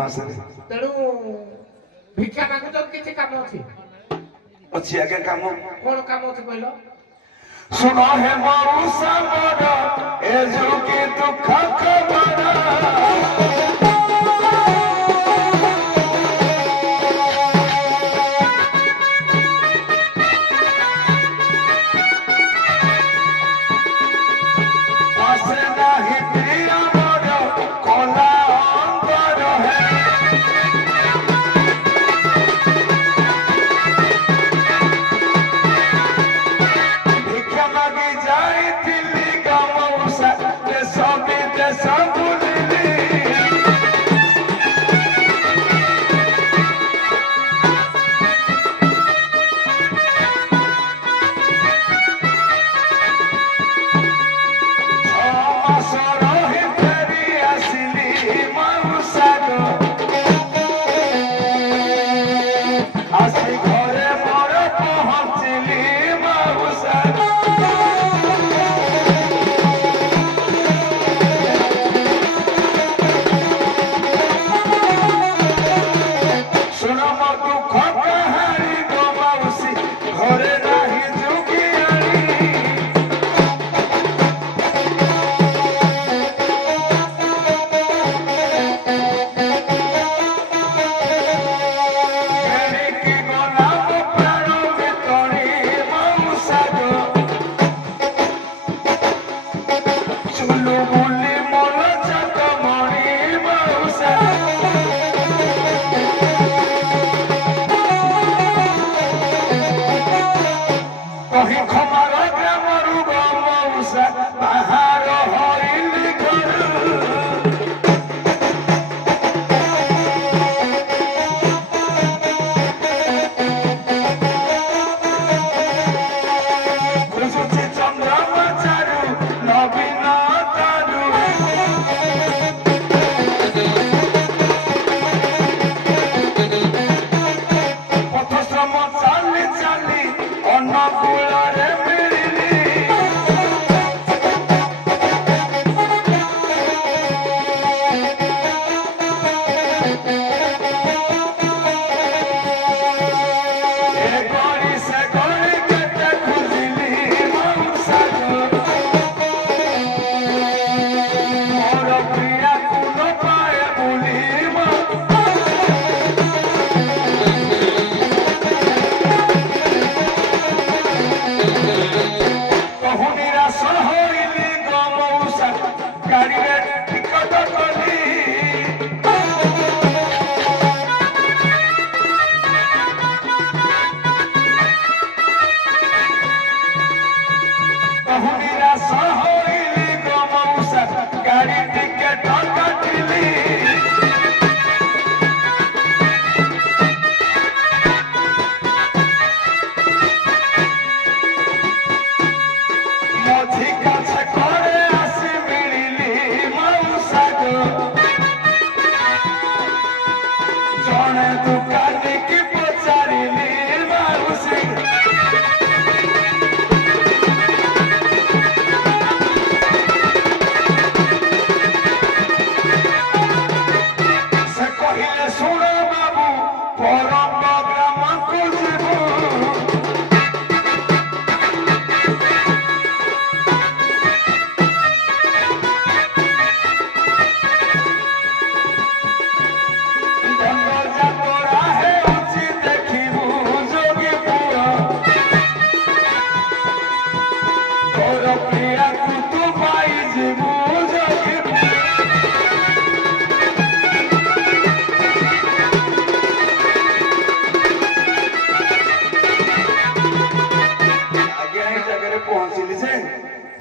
हाँ सर तेणु भिक्षा मागुच किसी काम अच्छी आगे काम कौन काम अच्छे कहल सुनो हे मौसा मोर ए जुगी दुख खबर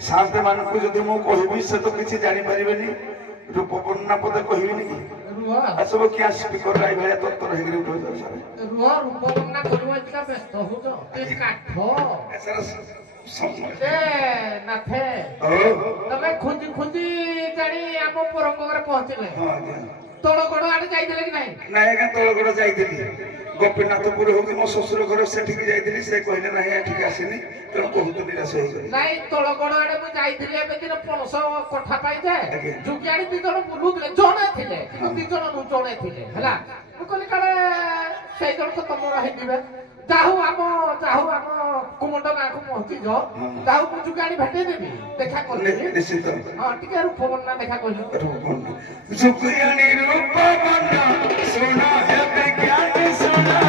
शांति मान को जदि मु कहबी से तो किसी जानि परिबेनी रूप वर्णना पद कहबिनी कि सब क्या स्पीकर राई भले तत्तर हेगरी उठो सर रुआ रूप वर्णना करबो इतना व्यस्त हो तो ते काठ ऐसा ए नाथे तमे खुदी खुदी जानी आम परंग रे पहुंचले हां तोड़ गड़ आडे जाई देले कि नहीं नहीं का तोड़ गड़ जाई देली गोपीनाथपुर हूँ मो शशुर घर से जाइली से कहले ना एठिक आसनी तेणु बहुत निराश हो ନାଇଁ ତଳଗଡ଼ ଆଡେ ମୁଁ ଯାଇଥିଲି ଏବେ ଦିନ ପଣସ କୋଠା ପାଇଯାଏ ଯୁଗିଆଡି 2 ଜଣ ବୁଲୁଥିଲେ ଜଣେ ଥିଲେ କିନ୍ତୁ 2 ଜଣ ନୁ ଜଣେ ଥିଲେ ହେଲା ମୁଁ କହିଲି କାଳେ ସେଇ ଜଣ ତ ତମର ହେଇଥିବେ ଯାହୁ ଆମ କୁମଣ୍ଡ ଗାଁକୁ ପହଞ୍ଚିଛ ଯାହୁ ମୁଁ ଯୁଗାଡି ଭେଟେଇ ଦେବି ଦେଖା କରିଦେବି निश्चित ହଁ ଟିକେ ରୂପ ବର୍ଣ୍ଣା ଦେଖା କହିଲ सुखियानी रूप बन्ना सोना है विज्ञान सोना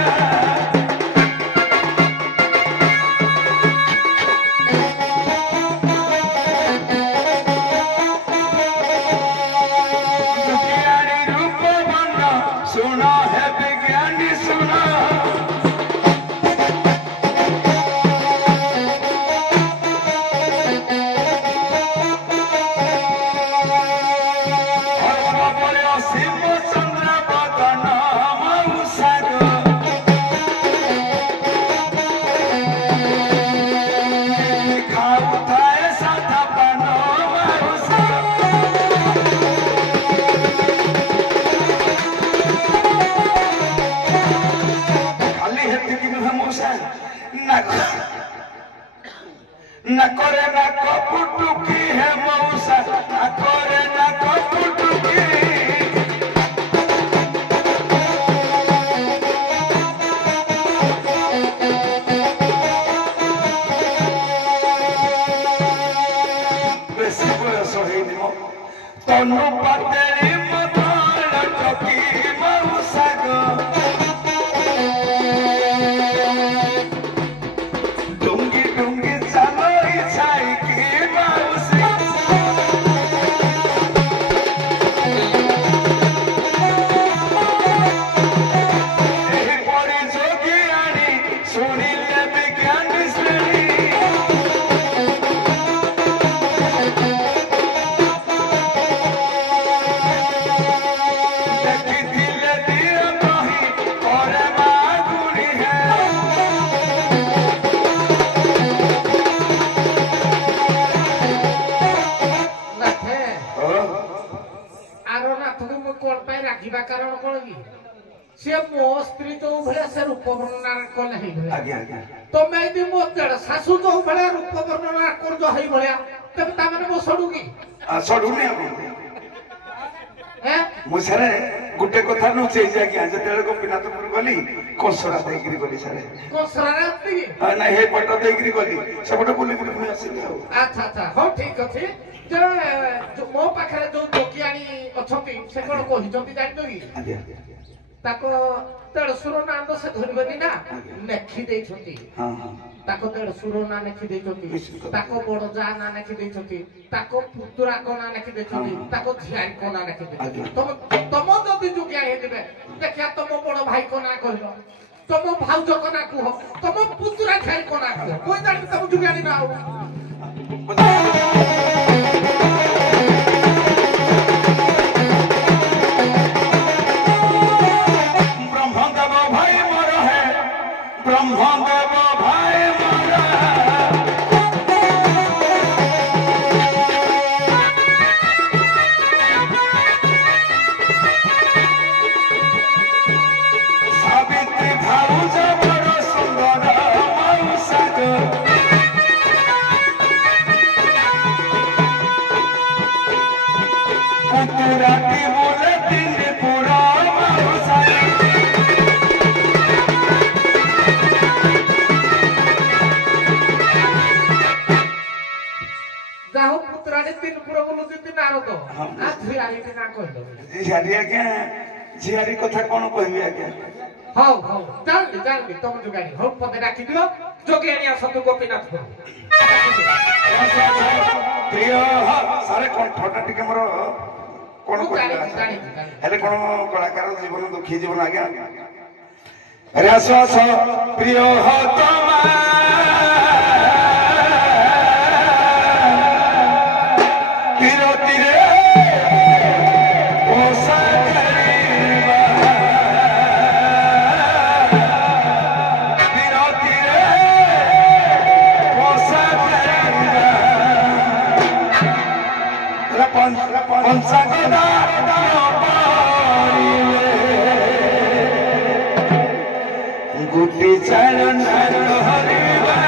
न करे न कपुटुकी है मौसा न करे न कपुटुकी बेसी बयस होइनि मो तनु पातेरी मदन टकी मौसा गो कारण कौन की से मो स्त्री जो भले से रूप वर्णना को नहीं भले आगे आगे तो मैं दी मो तेड़ सासू जो भले रूप वर्णना कर जो है भले तब ता माने मो सडुगी सडुनी हैं मुसरे गुटे कथा नु चेई जा गया जतेले गोपीनाथपुर गली कोसरा देगिरी गली सारे कोसरा राती ना हे पट देगिरी गली सबटे बुली बुली पुनी आसिले अच्छा अच्छा हो ठीक अछि जे जो मो पाखरे जो जोकियानी अछंती से कोन कहिजंती जानितो की आगे ताको तेड़सुर ना तो से धरबनी ना नेखी देछंती हां हां ताको तेड़सुर ना नेखी देछंती ताको बड़ जा ना नेखी देछंती ताको पुतुरा को ना नेखी देछंती ताको झियान को ना नेखी देछंती तम जदी जोगिया हे देबे देखिया तम बड़ भाई को ना कहलो तम भाउज को ना कुहो तम पुतुरा खाई को ना कुहो कोई जानि तम जोगियानी ना हो ब्रह्मदेव भाई मोर है ब्रह्मदेव भाई मोर सावित्री भाउज बड़ सुंदर मौसा गो पुतुराटी बोले दिन पूरा मौसा जाहो पुतराटी तीन पुरो बोलु दिन नारद आ झियारी के ना कहलो झियारी आज्ञा झियारी कथा कोन कहबी आज्ञा हाउ हाउ जानली तुम जुगानी हो पदे राखी दियो जोगियानी असतु गोपीनाथ प्रिय सारे कंठटा टिके मोर कोन कहला हेले कोन कलाकार जीवन दुखी जीवन आज्ञा अरे आसो आसो प्रिय हो तमा फुटी चालना हरिवा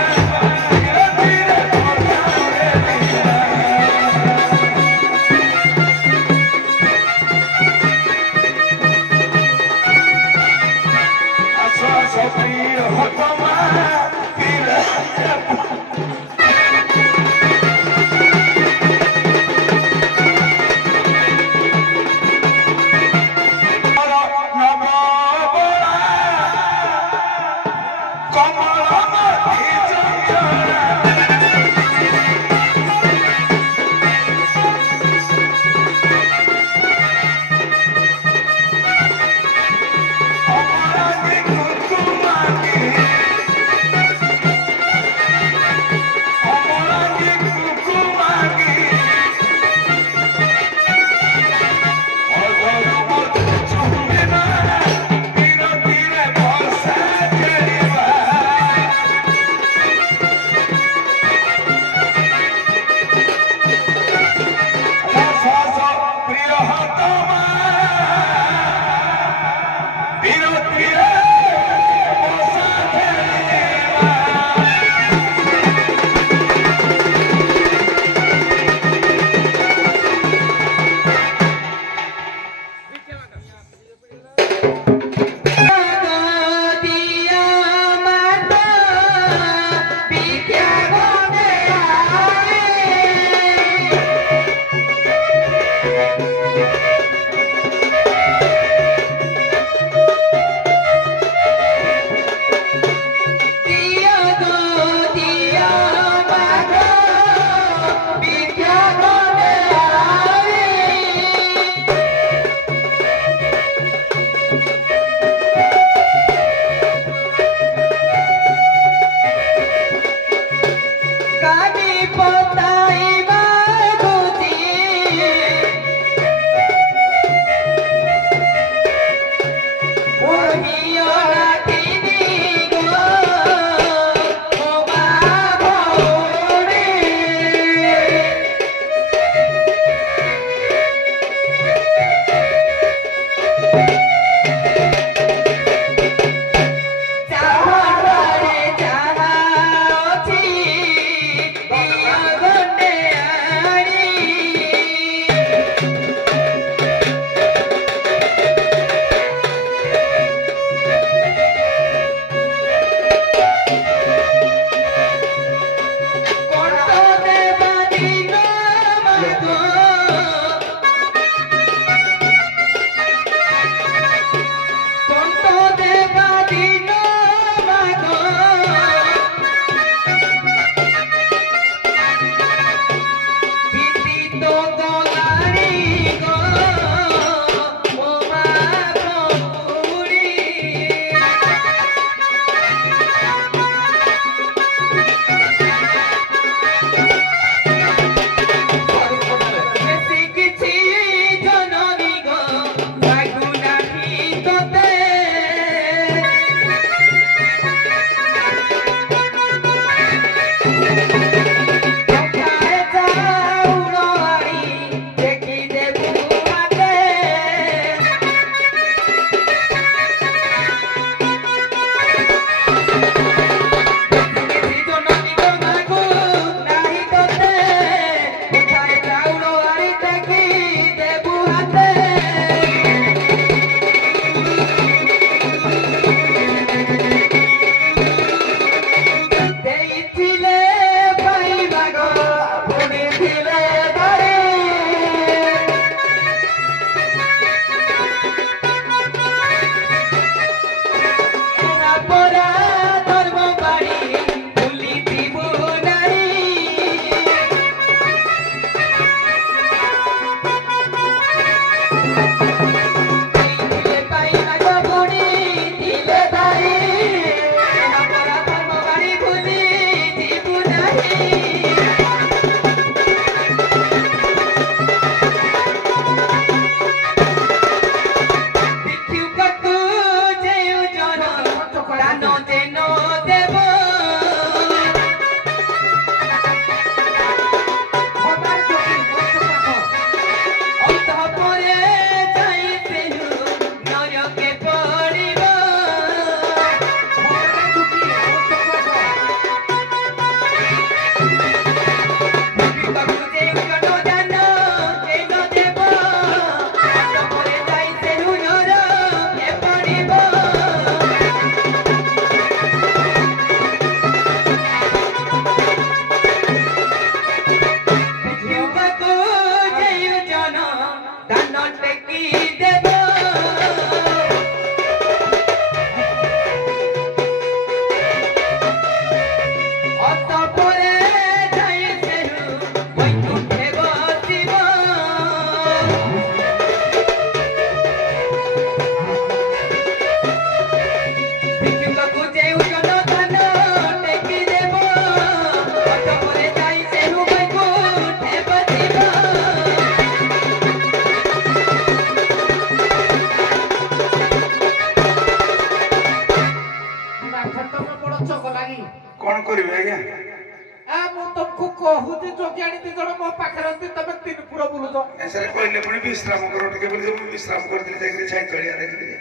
କହୁଛି ଯୋଗିଆଣୀ ଦି ଜଣ ମୋ ପାଖରେ ଅଛି ତମେ ତିନି ପୁର ବୁଲୁଛ ସାର୍ କହିଲେ ପୁଣି ବିଶ୍ରାମ କର ଟିକେ ବୋଲି ମୁଁ ବିଶ୍ରାମ କରିଥିଲି ଯାଇକିରି ଛାଇ ତଳିଆ ଦେଖିଲି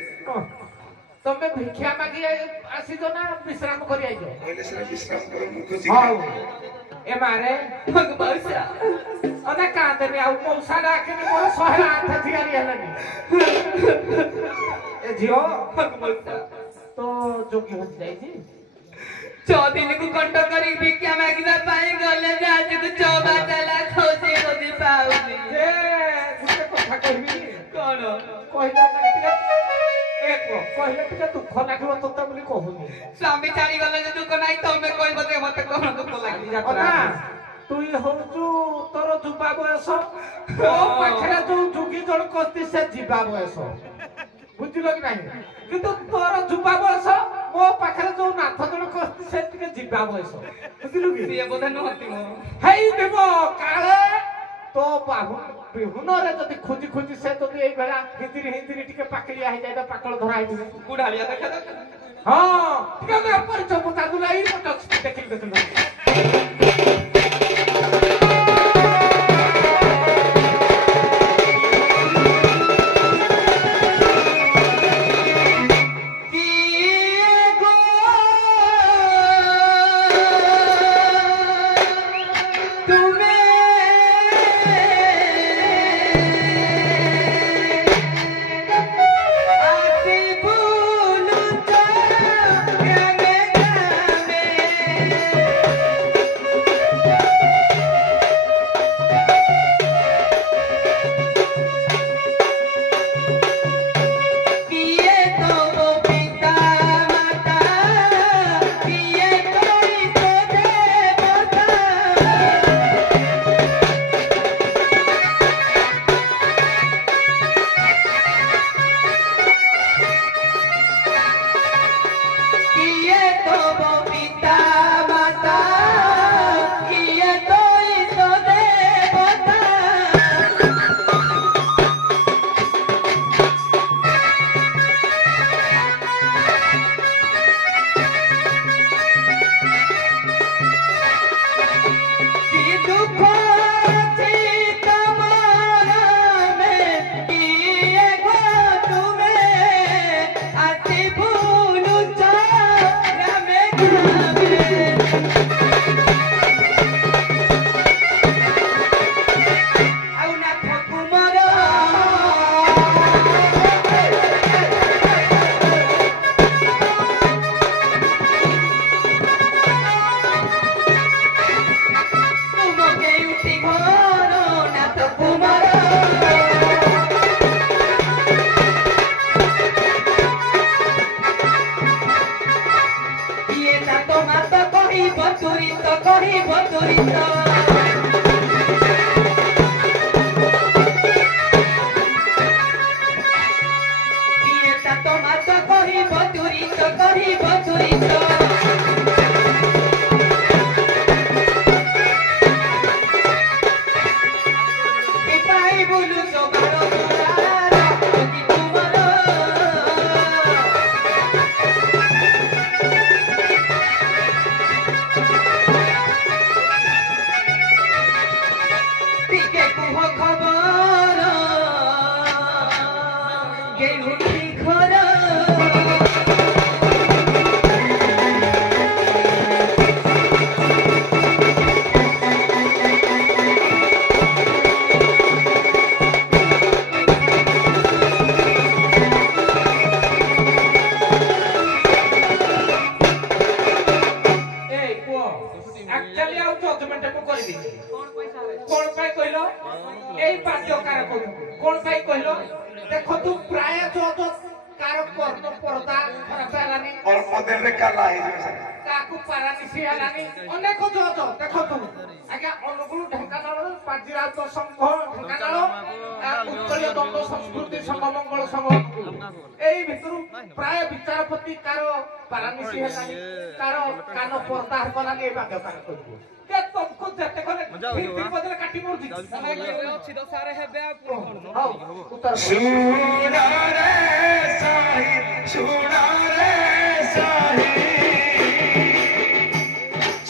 ତମେ ଭିକ୍ଷା ମାଗି ଆସିଛ ନା ବିଶ୍ରାମ କରି ଆଇଛ କହିଲେ ସାର୍ ବିଶ୍ରାମ କର ମୁଁ ଖୁସି ହଉ ଏ ମାରେ ମଉସା ଅନା କାନ୍ଦେନି ଆଉ ମଉସା ଡାକିନି ମୋର 108 ଥିଆରି ହେଲାନି ଏ ଝିଅ ମଉସା ତ ଯୋଗୀ ହୋଇ ଯାଇଛି 6 ଦିନକୁ କଣ୍ଟ କରି ଭିକ୍ଷା ମାଗିବା ପାଇଁ ଗଲେ ଯେ ଆଜିକୁ 6 ବାଟାଲା ଖୋଜି ଖୋଜି ପାଉନି ଯେ ଗୋଟେ କଥା କହିବି କଣ କହିଲେ ଟିକେ କହିଲେ ଟିକେ ଦୁଃଖ ଲାଗିବ ତୋତେ ବୋଲି କହୁନି ସ୍ୱାମୀ ଛାଡ଼ିଗଲେ ଯେ ଦୁଃଖ ନାହିଁ ତମେ କହିବ ଯେ ମତେ କଣ ଦୁଃଖ ଲାଗିବ তুই হচ্ছু তোর যুবা বয়স তো পাখে যে যুগী জন করতি সে যুবা বয়স বুঝল কি নাই কিন্তু তোর যুবা বয়স মো পাখে যে নাথ জন করতি সে টিকে যুবা বয়স বুঝল কি ସିଏ ବୋଧେ ନୁହନ୍ତି ମୋ হেই দেব কালে তো বাহু বিহুনরে যদি খুঁজি খুঁজি সে যদি এই বেলা হিন্দিরি হিন্দিরি টিকে পাকড়িয়া হই যায় তো পাকড় ধরা হই দিবে ବୁଢ଼ାଳିଆ ଦେଖା হ্যাঁ টিকে আমি পরিচয় পতা দুলাই মত দেখিল দেখিল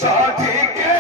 साथी के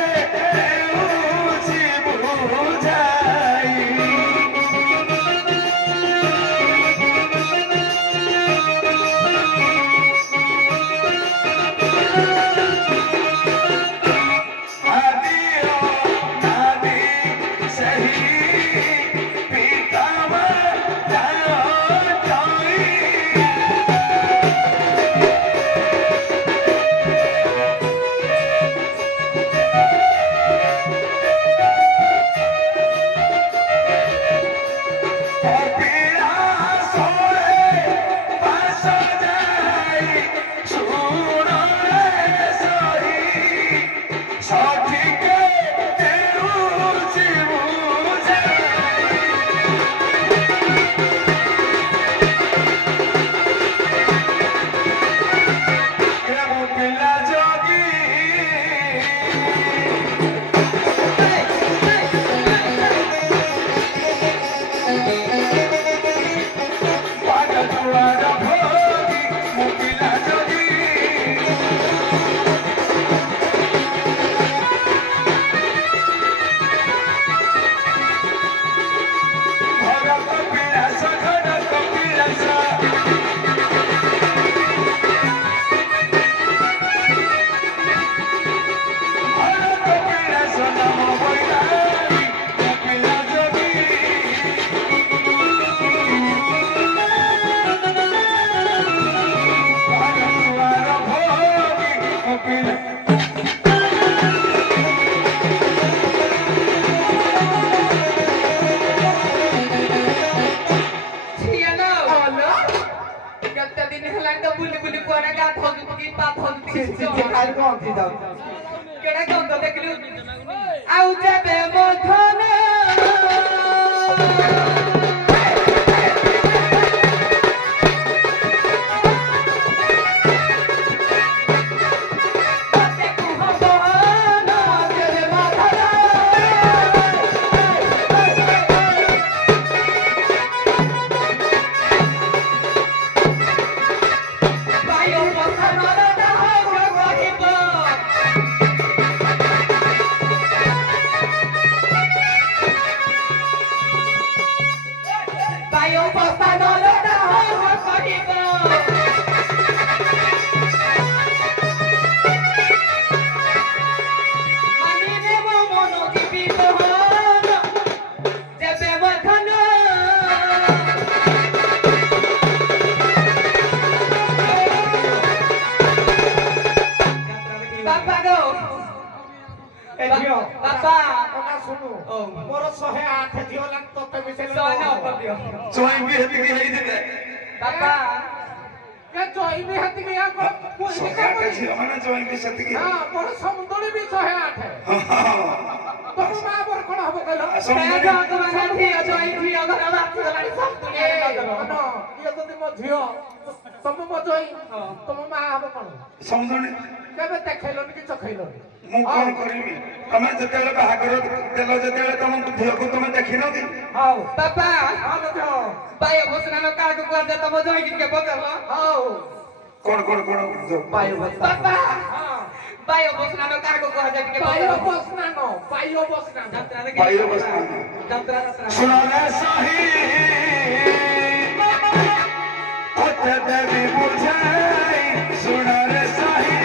केड़ा गंध देखलु आउ जेबे मधन मोर 108 दियो लाग तोते मिसे चोई भी हेती की हेई दे बाबा के चोई भी हेती की को कोई नहीं कर छी माने चोई भी हेती की हां मोर समुद्री भी 108 है तो मां बर कोन हबो कहलो समुद्री तो माने थी चोई थी अगर बात गलानी सब ये तो मो झियो तुम मो चोई तुम मां हबो कोन समुद्री केबे देखैलोनी कि चखैलोनी मु कोन करबी तमे जतेले बाहागर देलो जतेले तुम धियो को तुम देखिनो कि हां बाबा हां तो बाय भोसना का को दे तम जोई के बकरला हां कोन जो बायो बाबा हां बाय भोसना का को दे के बायो बसना जंत्रा सुनो रे साही ओते देवी बुझाई सुनो रे साही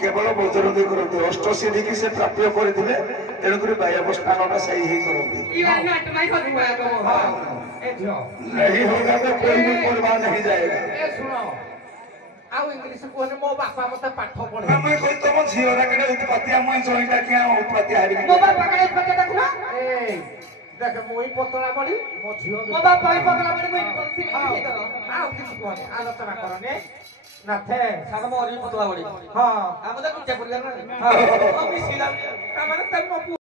केवल बौद्धरदी करते अष्टसिद्धि की से प्राप्य करथिले तेणुकरी बाह्यवस्थानटा सही ही करती नहीं होगा तो कोई भी कुर्बान नहीं जाएगा ए सुनो आउ इंग्लिश कोने मो बापा मते पाठ पढे मैं कोई तुम झियोरा के उत्पत्ति मैं जोईटा क्या उत्पत्ति हारि मो बापा का उत्पत्ति देखना ए देख मोई पतला बड़ी मो झियो मो बापा ही पतला बड़ी मैं बोलती नहीं करो आउ किछ कोने आलोचना करने नाथे साग मोरी पतला बड़ी हां हम तो कुछ पुरगर ना हां हम मिसिला हमने तम